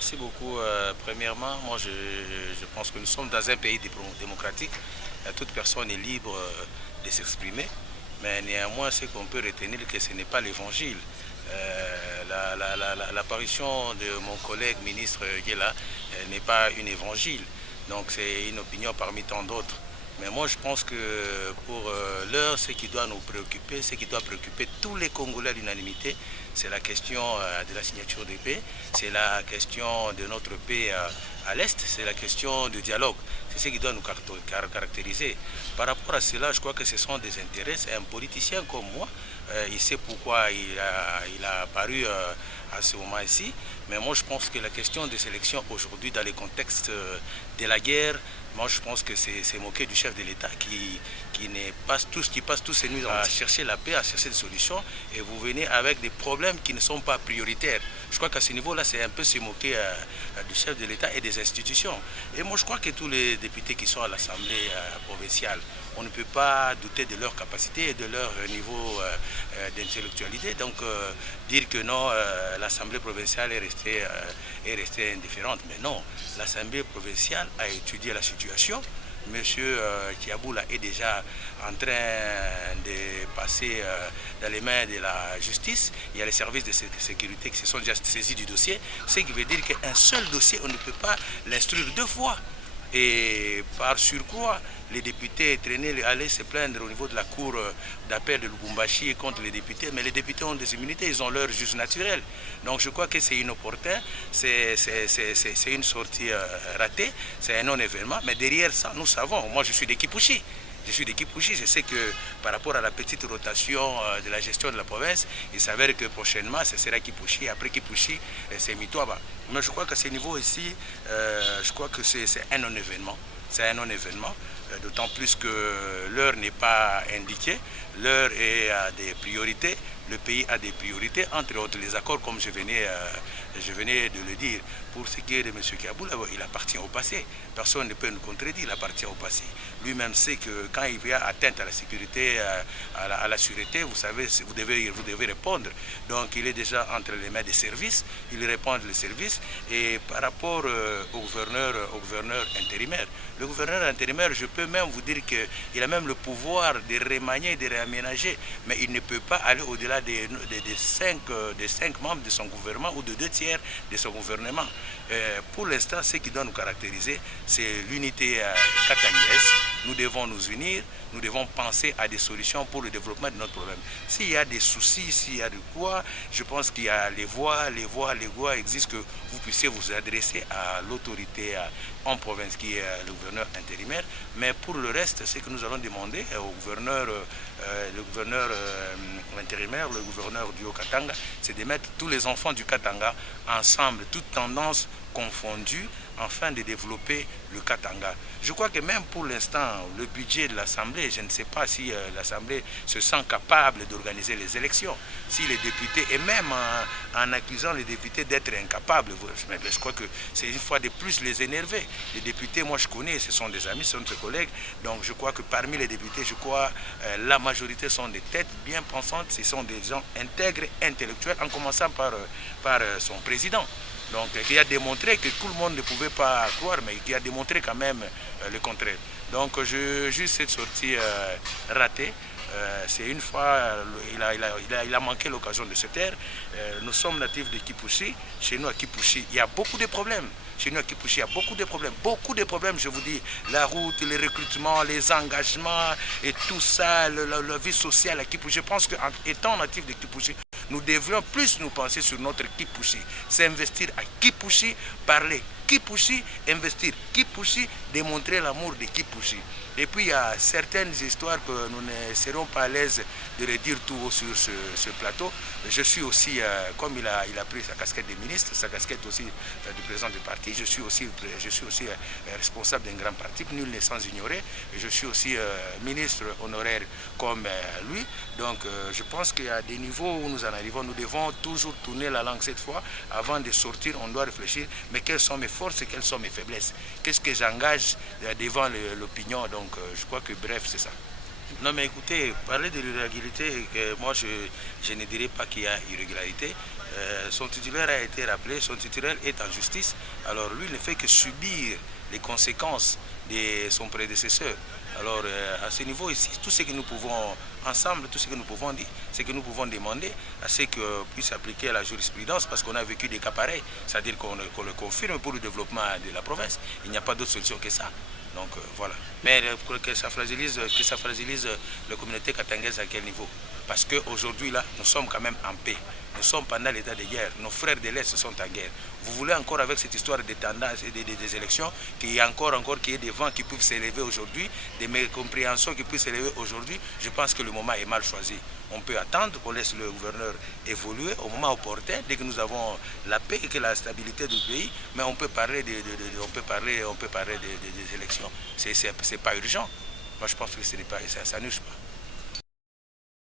Merci beaucoup. Premièrement, je pense que nous sommes dans un pays démocratique. Toute personne est libre de s'exprimer. Mais néanmoins, ce qu'on peut retenir, que ce n'est pas l'évangile. L'apparition de mon collègue ministre Guéla n'est pas une évangile. Donc c'est une opinion parmi tant d'autres. Mais moi, je pense que pour l'heure, ce qui doit nous préoccuper, ce qui doit préoccuper tous les Congolais à l'unanimité, c'est la question de la signature de paix, c'est la question de notre paix à l'Est, c'est la question du dialogue. C'est ce qui doit nous caractériser. Par rapport à cela, je crois que ce sont des intérêts. C'est un politicien comme moi, il sait pourquoi il a apparu à ce moment-ci. Mais moi, je pense que la question des élections aujourd'hui, dans les contextes de la guerre, moi, je pense que c'est moquer du chef de l'État qui passe tous ses nuits à chercher la paix, à chercher des solutions, et vous venez avec des problèmes qui ne sont pas prioritaires. Je crois qu'à ce niveau-là, c'est un peu se moquer du chef de l'État et des institutions. Et moi, je crois que tous les députés qui sont à l'Assemblée provinciale, on ne peut pas douter de leur capacité et de leur niveau d'intellectualité. Donc, dire que non, l'Assemblée provinciale est restée indifférente. Mais non, l'Assemblée provinciale a étudié la situation. Monsieur Kiaboula est déjà en train de passer dans les mains de la justice. Il y a les services de sécurité qui se sont déjà saisis du dossier. Ce qui veut dire qu'un seul dossier, on ne peut pas l'instruire deux fois. Et par surcroît, les députés traînaient, allaient se plaindre au niveau de la cour d'appel de Lubumbashi contre les députés, mais les députés ont des immunités, ils ont leur juge naturel. Donc je crois que c'est inopportun, c'est une sortie ratée, c'est un non-événement, mais derrière ça, nous savons, moi je suis de Kipushi. Je suis de Kipushi, je sais que par rapport à la petite rotation de la gestion de la province, il s'avère que prochainement, ce sera Kipushi. Après Kipushi, c'est Mitoaba. Mais je crois qu'à ce niveau ici, je crois que c'est un non-événement. C'est un non-événement, d'autant plus que l'heure n'est pas indiquée. L'heure est à des priorités. Le pays a des priorités, entre autres les accords, comme je venais de le dire. Pour ce qui est de M. Kiaboula, il appartient au passé. Personne ne peut nous contredire, il appartient au passé. Lui-même sait que quand il y a atteinte à la sécurité, à la sûreté, vous savez, vous devez répondre. Donc il est déjà entre les mains des services, il répond les services. Et par rapport au gouverneur intérimaire, le gouverneur intérimaire, je peux même vous dire qu'il a même le pouvoir de remanier, de réaménager, mais il ne peut pas aller au-delà des 5 membres de son gouvernement ou de 2 tiers de son gouvernement. Pour l'instant, ce qui doit nous caractériser, c'est l'unité katangnaise. Nous devons nous unir, nous devons penser à des solutions pour le développement de notre problème. S'il y a des soucis, s'il y a de quoi, je pense qu'il y a les voies existent, que vous puissiez vous adresser à l'autorité en province qui est le gouverneur intérimaire. Mais pour le reste, ce que nous allons demander au gouverneur, intérimaire, le gouverneur du Haut-Katanga, c'est de mettre tous les enfants du Katanga ensemble, toutes tendances confondues, afin de développer le Katanga. Je crois que même pour l'instant, le budget de l'Assemblée, je ne sais pas si l'Assemblée se sent capable d'organiser les élections. Si les députés, et même en accusant les députés d'être incapables, je crois que c'est une fois de plus les énerver. Les députés, moi je connais, ce sont des amis, ce sont des collègues, donc je crois que parmi les députés, je crois la majorité sont des têtes bien pensantes, ce sont des gens intègres, intellectuels, en commençant par son président. Donc, qui a démontré que tout le monde ne pouvait pas croire, mais qui a démontré quand même le contraire. Donc, juste cette sortie ratée, c'est une fois, il a manqué l'occasion de se taire. Nous sommes natifs de Kipushi. Chez nous, à Kipushi, il y a beaucoup de problèmes. Chez nous, à Kipushi, il y a beaucoup de problèmes. Beaucoup de problèmes, je vous dis. La route, les recrutements, les engagements et tout ça, la vie sociale à Kipushi. Je pense qu'en étant natif de Kipushi, nous devrions plus nous penser sur notre Kipushi. S'investir à Kipushi, parler Kipushi, investir Kipushi, démontrer l'amour de Kipushi. Et puis il y a certaines histoires que nous ne serons pas à l'aise de redire tout sur ce plateau. Je suis aussi, comme il a pris sa casquette de ministre, sa casquette aussi du président du parti, je suis aussi responsable d'un grand parti, nul n'est sans ignorer. Je suis aussi ministre honoraire comme lui. Donc je pense qu'il y a des niveaux où nous en arrivons. Nous devons toujours tourner la langue cette fois. Avant de sortir, on doit réfléchir, mais quelles sont mes forces et quelles sont mes faiblesses? Qu'est-ce que j'engage devant l'opinion? Donc je crois que bref, c'est ça. Non mais écoutez, parler de l'irrégularité, moi je ne dirais pas qu'il y a irrégularité. Son titulaire a été rappelé, son titulaire est en justice. Alors lui ne fait que subir les conséquences de son prédécesseur. Alors à ce niveau ici, tout ce que nous pouvons ensemble, tout ce que nous pouvons dire, c'est que nous pouvons demander à ce qu'on puisse appliquer la jurisprudence parce qu'on a vécu des cas pareils, c'est-à-dire qu'on le confirme pour le développement de la province. Il n'y a pas d'autre solution que ça. Donc voilà. Mais que ça fragilise la communauté katangaise à quel niveau? Parce qu'aujourd'hui, là, nous sommes quand même en paix. Nous sommes pendant l'état de guerre. Nos frères de l'Est sont en guerre. Vous voulez encore, avec cette histoire de tendance et des élections, qu'il y ait encore qu'il y ait des vents qui peuvent s'élever aujourd'hui, des mécompréhensions qui peuvent s'élever aujourd'hui? Je pense que le moment est mal choisi. On peut attendre qu'on laisse le gouverneur évoluer au moment opportun, dès que nous avons la paix et que la stabilité du pays, mais on peut parler des élections. C'est pas urgent. Moi, je pense que ce n'est pas, ça n'urge pas.